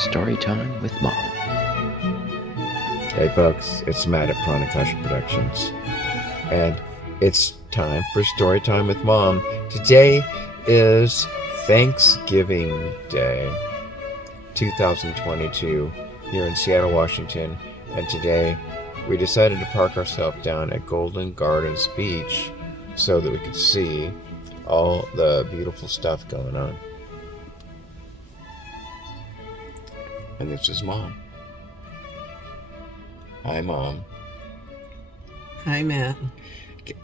Storytime with Mom. Hey folks, it's Matt at Pranakasha Productions, and it's time for Storytime with Mom. Today is Thanksgiving Day, 2022, here in Seattle, Washington, and today we decided to park ourselves down at Golden Gardens Beach so that we could see all the beautiful stuff going on. And this is Mom. Hi, Mom. Hi, Matt.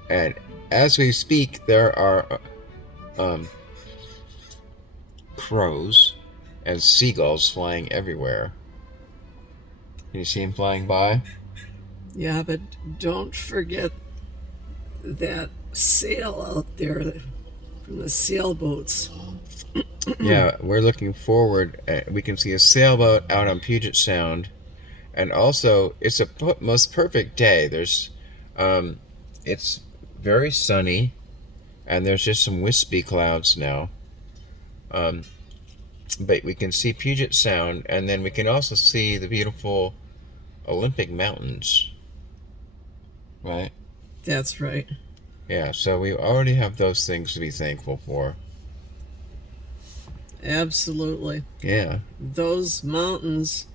And as we speak, there are crows and seagulls flying everywhere. Can you see them flying by? Yeah, but don't forget that sail out there from the sailboats. Yeah, we're looking forward. We can see a sailboat out on Puget Sound. And also, it's a most perfect day. It's very sunny, and there's just some wispy clouds now. But we can see Puget Sound, and then we can also see the beautiful Olympic Mountains. Right? That's right. Yeah, so we already have those things to be thankful for. Absolutely. Yeah. Those mountains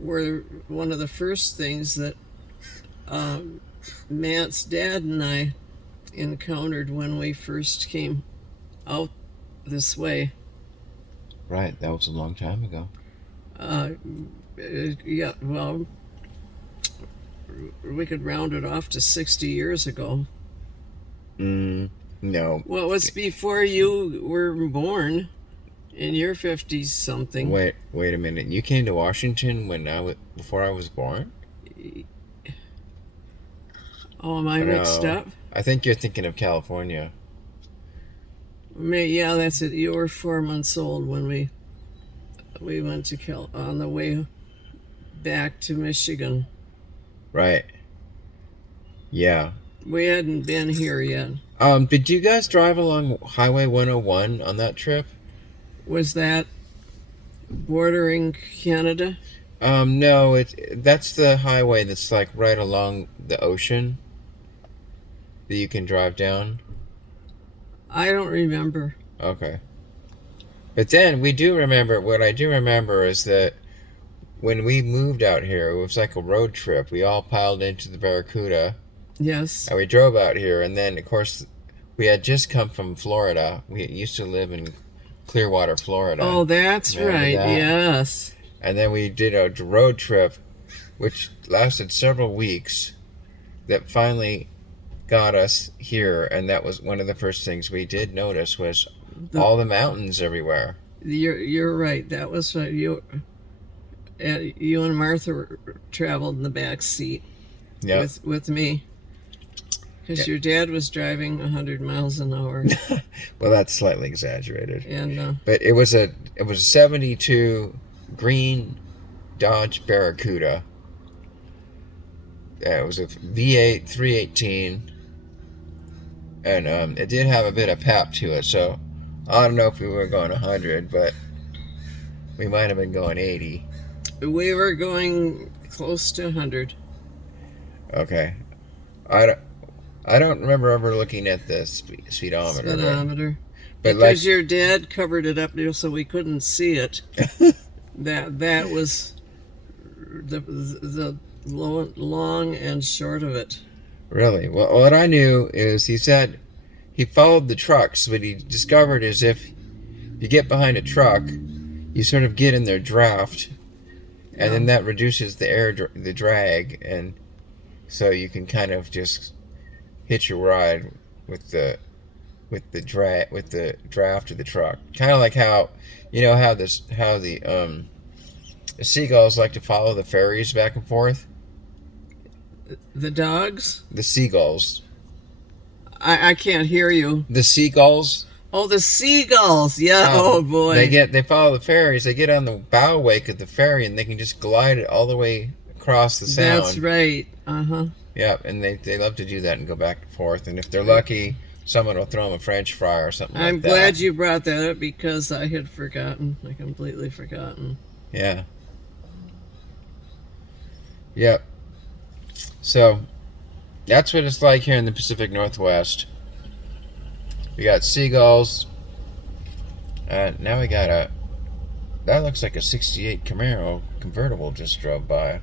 were one of the first things that Matt's dad and I encountered when we first came out this way. Right, that was a long time ago. Yeah, well, we could round it off to 60 years ago. No. Well, it was before you were born, in your 50s something. Wait a minute. You came to Washington before I was born? Oh, am I mixed up? I think you're thinking of California. Yeah, that's it. You were 4 months old when we went to on the way back to Michigan. Right. Yeah. We hadn't been here yet. Did you guys drive along Highway 101 on that trip? Was that bordering Canada? No, that's the highway that's like right along the ocean that you can drive down. I don't remember. Okay. But then what I do remember is that when we moved out here, it was like a road trip. We all piled into the Barracuda. Yes. And we drove out here, and then, of course, we had just come from Florida. We used to live in Clearwater, Florida. Oh, that's right. Yes. And then we did a road trip, which lasted several weeks, that finally got us here. And that was one of the first things we did notice was all the mountains everywhere. You're right. That was what you and Martha traveled in the back seat. Yep. with me. Because your dad was driving 100 miles an hour. Well, that's slightly exaggerated. And but it was a 72 green Dodge Barracuda. It was a V8 318, and it did have a bit of pep to it. So I don't know if we were going 100, but we might have been going 80. We were going close to 100. Okay, I don't remember ever looking at the speedometer. But because your dad covered it up so we couldn't see it. that was the long and short of it. Really? Well, what I knew is he said he followed the trucks. What he discovered is if you get behind a truck, you sort of get in their draft, and then that reduces the drag, and so you can kind of just hitch your ride with the draft of the truck. Kind of like how the seagulls like to follow the ferries back and forth. The dogs? The seagulls. I can't hear you. The seagulls. Oh, the seagulls. Yeah. Oh boy. They follow the ferries. They get on the bow wake of the ferry, and they can just glide it all the way across the sound. That's right. Yeah, and they love to do that and go back and forth. And if they're lucky, someone will throw them a French fry or something like that. I'm glad you brought that up because I had forgotten. I completely forgotten. Yeah. Yep. So that's what it's like here in the Pacific Northwest. We got seagulls. Now we got that looks like a 68 Camaro convertible just drove by.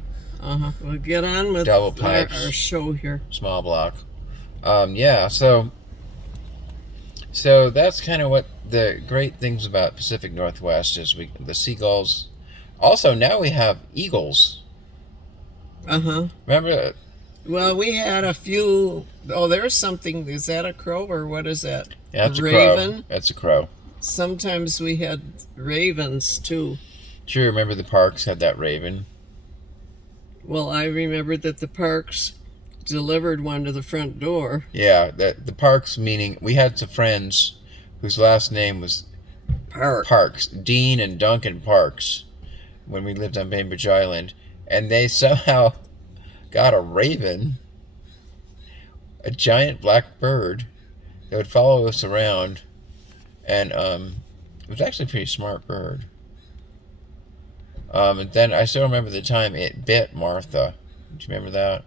We'll get on with Double pipes. our show here. Small block. Yeah, so that's kind of what the great things about Pacific Northwest is. The seagulls. Also, now we have eagles. Remember? Well, we had a few. Oh, there's something. Is that a crow or what is that? Yeah, that's a raven. Crow. That's a crow. Sometimes we had ravens too. Sure, remember the parks had that raven? Well, I remembered that the parks delivered one to the front door. Yeah, the parks, meaning we had some friends whose last name was Parks, Dean and Duncan Parks, when we lived on Bainbridge Island, and they somehow got a raven, a giant black bird that would follow us around, and it was actually a pretty smart bird. And then I still remember the time it bit Martha. Do you remember that?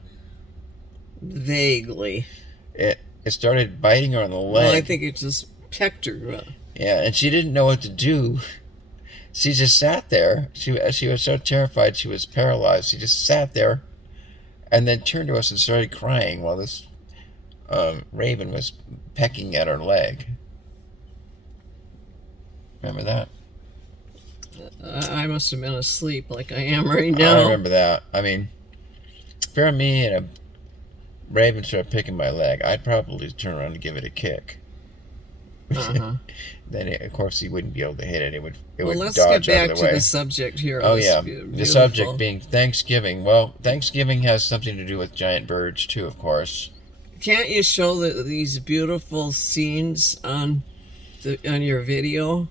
Vaguely. It started biting her on the leg. Well, I think it just pecked her. Yeah, and she didn't know what to do. She just sat there. She was so terrified she was paralyzed. She just sat there and then turned to us and started crying while this raven was pecking at her leg. Remember that? I must have been asleep like I am right now. I remember that. I mean, for me and a raven started picking my leg, I'd probably turn around and give it a kick. Then, of course, he wouldn't be able to hit it. It would let's dodge get out back of the way. to the subject here. Oh, yeah. The subject being Thanksgiving. Well, Thanksgiving has something to do with giant birds, too, of course. Can't you show these beautiful scenes on your video?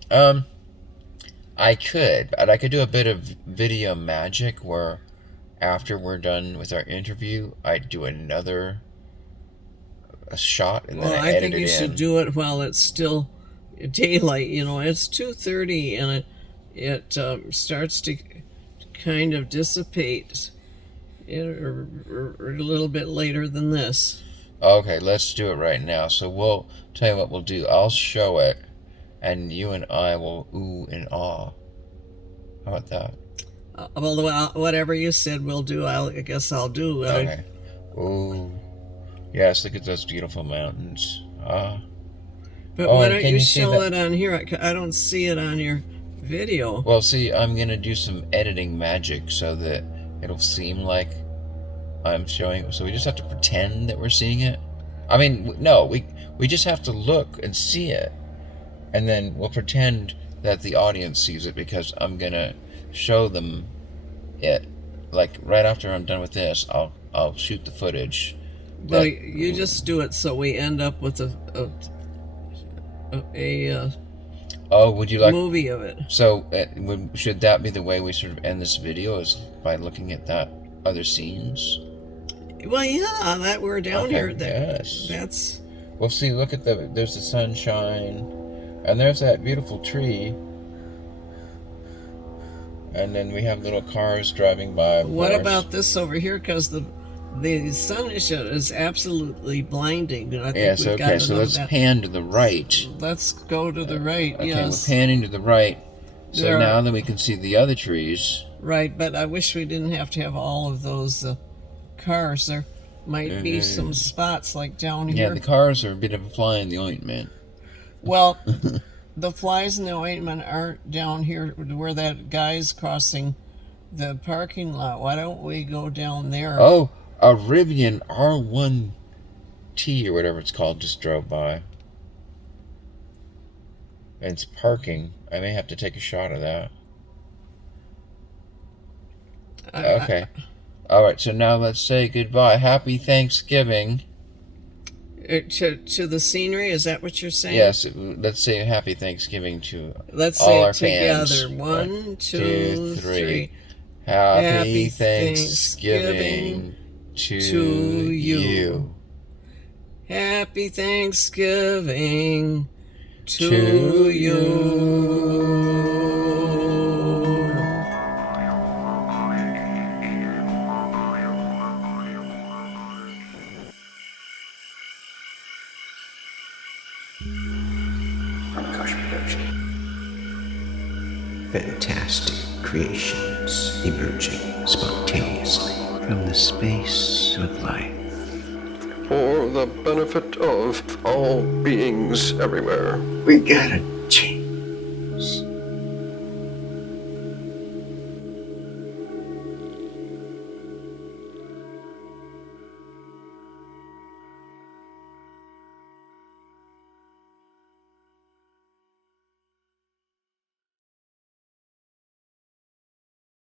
I could, but I could do a bit of video magic where after we're done with our interview, I'd do another shot and then I edit it in. I think you should do it while it's still daylight. You know, it's 2:30 and it starts to kind of dissipate a little bit later than this. Okay, let's do it right now. So we'll tell you what we'll do. I'll show it, and you and I will ooh and ah. How about that? Well, whatever you said we'll do, I guess I'll do. Okay. Ooh. Yes, look at those beautiful mountains. Ah. But why don't you show it on here? I don't see it on your video. Well, see, I'm going to do some editing magic so that it'll seem like I'm showing. So we just have to pretend that we're seeing it. I mean, no, we just have to look and see it. And then we'll pretend that the audience sees it because I'm going to show them it. Like, right after I'm done with this, I'll shoot the footage. Well, you just do it so we end up with a would you like movie of it? So should that be the way we sort of end this video, is by looking at that other scenes? Well, yeah, that we're down here. Yes. That's. Well, see, look at there's the sunshine, and there's that beautiful tree, and then we have little cars driving by. What about this over here? Because the sun is absolutely blinding. I think yes, okay, so let's pan to the right. Let's go to the right, okay, yes. We're panning to the right. So now that we can see the other trees. Right, but I wish we didn't have to have all of those cars. There might be some spots like down here. Yeah, the cars are a bit of a fly in the ointment. Well, the flies in the ointment aren't down here where that guy's crossing the parking lot. Why don't we go down there? Oh, a Rivian R1T or whatever it's called just drove by. And it's parking. I may have to take a shot of that. Okay. All right, so now let's say goodbye. Happy Thanksgiving. To the scenery, is that what you're saying? Yes, let's say Happy Thanksgiving to let's all our say it together. fans. 1, 2, 3. Happy Thanksgiving to you. Happy Thanksgiving to you. Pranakasha Productions. Fantastic creations emerging spontaneously from the space of life. For the benefit of all beings everywhere. We gotta